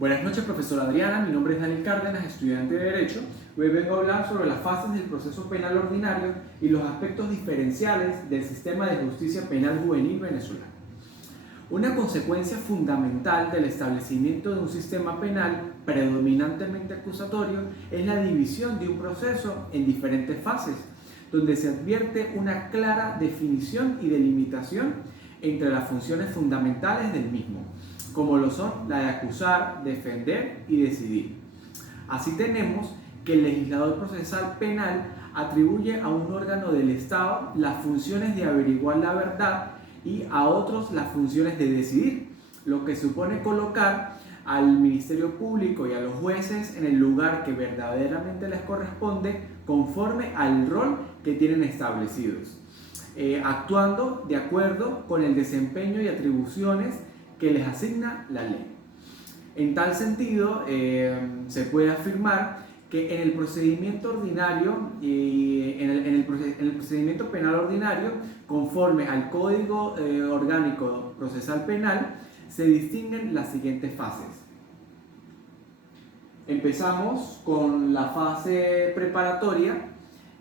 Buenas noches, profesora Adriana. Mi nombre es Daniel Cárdenas, estudiante de Derecho. Hoy vengo a hablar sobre las fases del proceso penal ordinario y los aspectos diferenciales del sistema de justicia penal juvenil venezolano. Una consecuencia fundamental del establecimiento de un sistema penal predominantemente acusatorio es la división de un proceso en diferentes fases, donde se advierte una clara definición y delimitación entre las funciones fundamentales del mismo, como lo son la de acusar, defender y decidir. Así tenemos que el legislador procesal penal atribuye a un órgano del Estado las funciones de averiguar la verdad y a otros las funciones de decidir, lo que supone colocar al Ministerio Público y a los jueces en el lugar que verdaderamente les corresponde conforme al rol que tienen establecidos, actuando de acuerdo con el desempeño y atribuciones que les asigna la ley. En tal sentido, se puede afirmar que en el procedimiento ordinario y en el procedimiento penal ordinario, conforme al Código Orgánico Procesal Penal, se distinguen las siguientes fases. Empezamos con la fase preparatoria.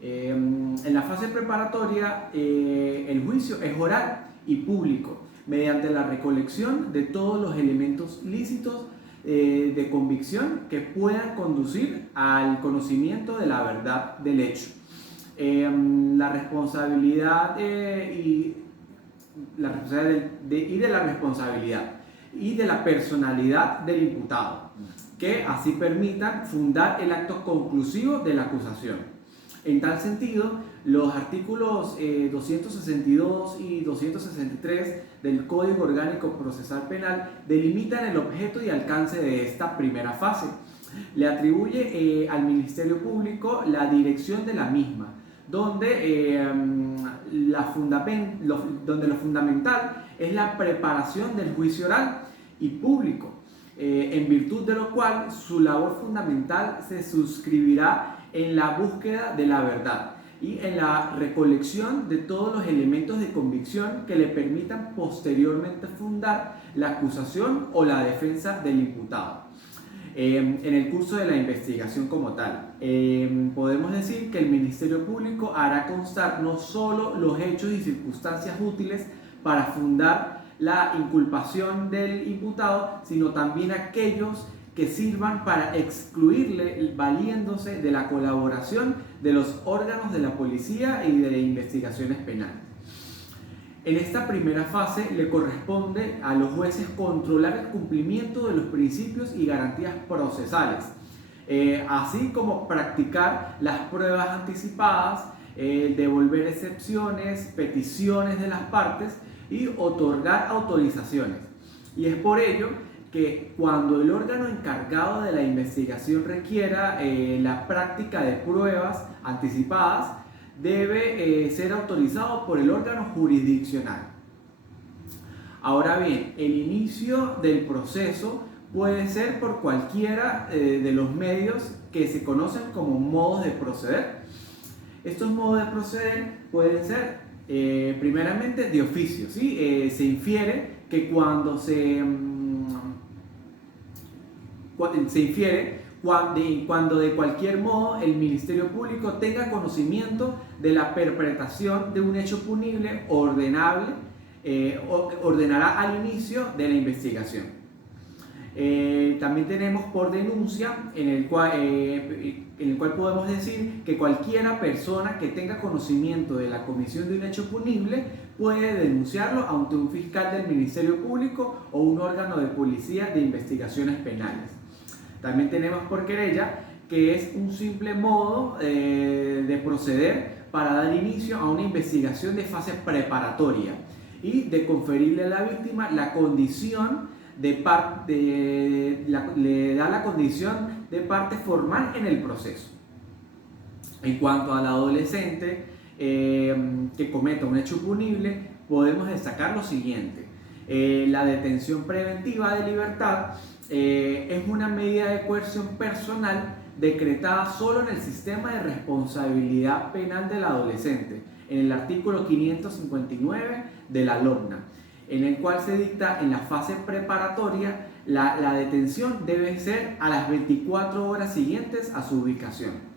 En la fase preparatoria, el juicio es oral y público, mediante la recolección de todos los elementos lícitos de convicción que puedan conducir al conocimiento de la verdad del hecho. La responsabilidad y de la personalidad del imputado, que así permitan fundar el acto conclusivo de la acusación. En tal sentido, los artículos 262 y 263 del Código Orgánico Procesal Penal delimitan el objeto y alcance de esta primera fase. Le atribuye al Ministerio Público la dirección de la misma, donde lo fundamental es la preparación del juicio oral y público, en virtud de lo cual su labor fundamental se suscribirá en la búsqueda de la verdad y en la recolección de todos los elementos de convicción que le permitan posteriormente fundar la acusación o la defensa del imputado. En el curso de la investigación como tal, podemos decir que el Ministerio Público hará constar no solo los hechos y circunstancias útiles para fundar la inculpación del imputado, sino también aquellos que sirvan para excluirle valiéndose de la colaboración de los órganos de la policía y de investigaciones penales. En esta primera fase le corresponde a los jueces controlar el cumplimiento de los principios y garantías procesales, así como practicar las pruebas anticipadas, devolver excepciones, peticiones de las partes y otorgar autorizaciones. Y es por ello que cuando el órgano encargado de la investigación requiera la práctica de pruebas anticipadas, debe ser autorizado por el órgano jurisdiccional. Ahora bien, el inicio del proceso puede ser por cualquiera de los medios que se conocen como modos de proceder. Estos modos de proceder pueden ser primeramente de oficio, ¿sí? Se infiere que cuando de cualquier modo el Ministerio Público tenga conocimiento de la perpetración de un hecho punible ordenará al inicio de la investigación. También tenemos por denuncia, en el cual podemos decir que cualquiera persona que tenga conocimiento de la comisión de un hecho punible puede denunciarlo ante un fiscal del Ministerio Público o un órgano de policía de investigaciones penales. También tenemos por querella, que es un simple modo de proceder para dar inicio a una investigación de fase preparatoria y de conferirle a la víctima la condición le da la condición de parte formal en el proceso. En cuanto al adolescente que cometa un hecho punible, podemos destacar lo siguiente. La detención preventiva de libertad es una medida de coerción personal decretada solo en el sistema de responsabilidad penal del adolescente, en el artículo 559 de la LOPNA, en el cual se dicta en la fase preparatoria la detención debe ser a las 24 horas siguientes a su ubicación.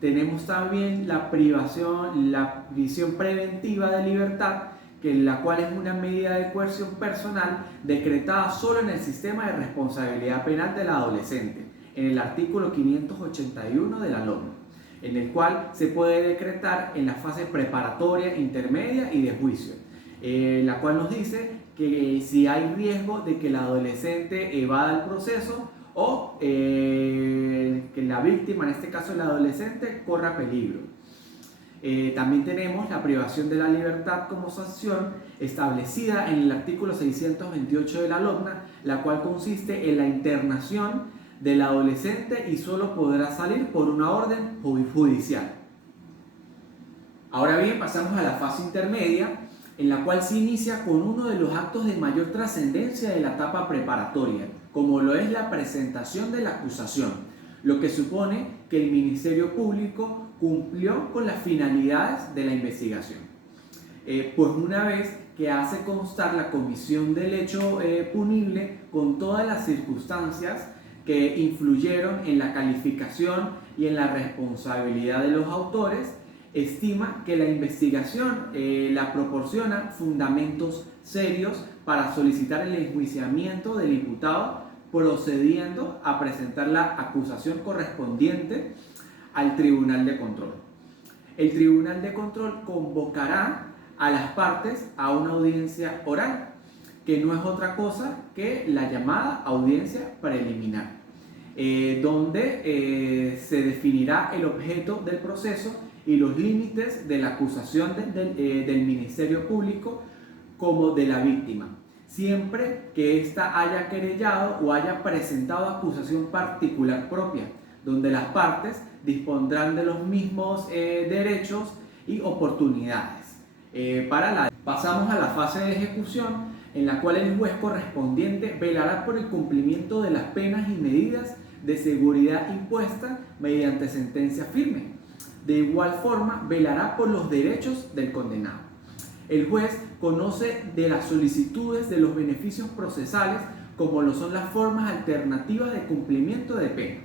Tenemos también la prisión preventiva de libertad, la cual es una medida de coerción personal decretada solo en el sistema de responsabilidad penal del adolescente, en el artículo 581 de la LOM, en el cual se puede decretar en la fase preparatoria, intermedia y de juicio, la cual nos dice que si hay riesgo de que el adolescente evada el proceso o que la víctima, en este caso el adolescente, corra peligro. También tenemos la privación de la libertad como sanción establecida en el artículo 628 de la LOGNA, la cual consiste en la internación del adolescente y solo podrá salir por una orden judicial. Ahora bien, pasamos a la fase intermedia, en la cual se inicia con uno de los actos de mayor trascendencia de la etapa preparatoria, como lo es la presentación de la acusación, lo que supone que el Ministerio Público cumplió con las finalidades de la investigación. Pues una vez que hace constar la comisión del hecho punible con todas las circunstancias que influyeron en la calificación y en la responsabilidad de los autores, estima que la investigación la proporciona fundamentos serios para solicitar el enjuiciamiento del imputado, procediendo a presentar la acusación correspondiente al Tribunal de Control. El Tribunal de Control convocará a las partes a una audiencia oral, que no es otra cosa que la llamada audiencia preliminar, donde se definirá el objeto del proceso y los límites de la acusación del Ministerio Público como de la víctima, siempre que ésta haya querellado o haya presentado acusación particular propia, donde las partes dispondrán de los mismos derechos y oportunidades. Pasamos a la fase de ejecución, en la cual el juez correspondiente velará por el cumplimiento de las penas y medidas de seguridad impuestas mediante sentencia firme. De igual forma, velará por los derechos del condenado. El juez conoce de las solicitudes de los beneficios procesales, como lo son las formas alternativas de cumplimiento de pena,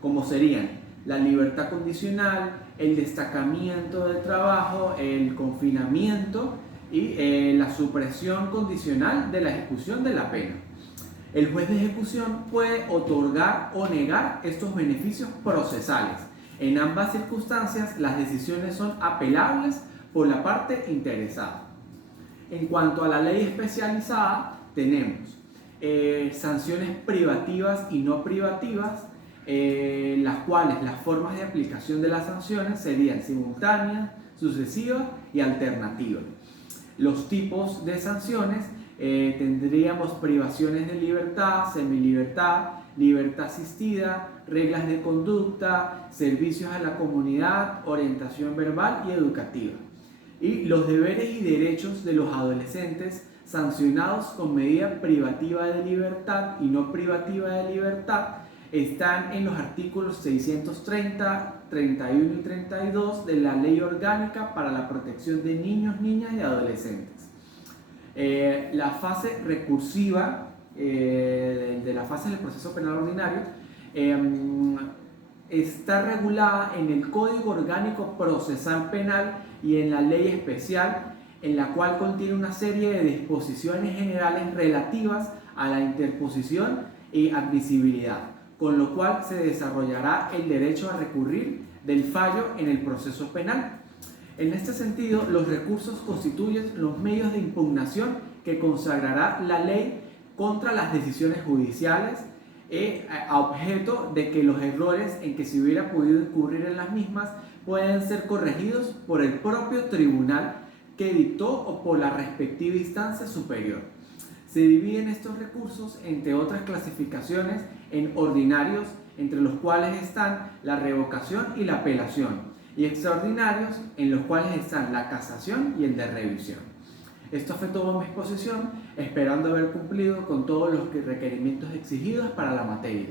como serían la libertad condicional, el destacamiento del trabajo, el confinamiento y la supresión condicional de la ejecución de la pena. El juez de ejecución puede otorgar o negar estos beneficios procesales. En ambas circunstancias, las decisiones son apelables por la parte interesada. En cuanto a la ley especializada, tenemos sanciones privativas y no privativas, las cuales las formas de aplicación de las sanciones serían simultáneas, sucesivas y alternativas. Los tipos de sanciones tendríamos privaciones de libertad, semilibertad, libertad asistida, reglas de conducta, servicios a la comunidad, orientación verbal y educativa. Y los deberes y derechos de los adolescentes sancionados con medida privativa de libertad y no privativa de libertad están en los artículos 630, 31 y 32 de la Ley Orgánica para la Protección de Niños, Niñas y Adolescentes. La fase recursiva de la fase del proceso penal ordinario está regulada en el Código Orgánico Procesal Penal y en la Ley Especial, en la cual contiene una serie de disposiciones generales relativas a la interposición y admisibilidad, con lo cual se desarrollará el derecho a recurrir del fallo en el proceso penal. En este sentido, los recursos constituyen los medios de impugnación que consagrará la ley contra las decisiones judiciales, a objeto de que los errores en que se hubiera podido incurrir en las mismas pueden ser corregidos por el propio tribunal que dictó o por la respectiva instancia superior. Se dividen estos recursos, entre otras clasificaciones, en ordinarios, entre los cuales están la revocación y la apelación, y extraordinarios, en los cuales están la casación y el de revisión. Esto fue toda mi exposición, esperando haber cumplido con todos los requerimientos exigidos para la materia.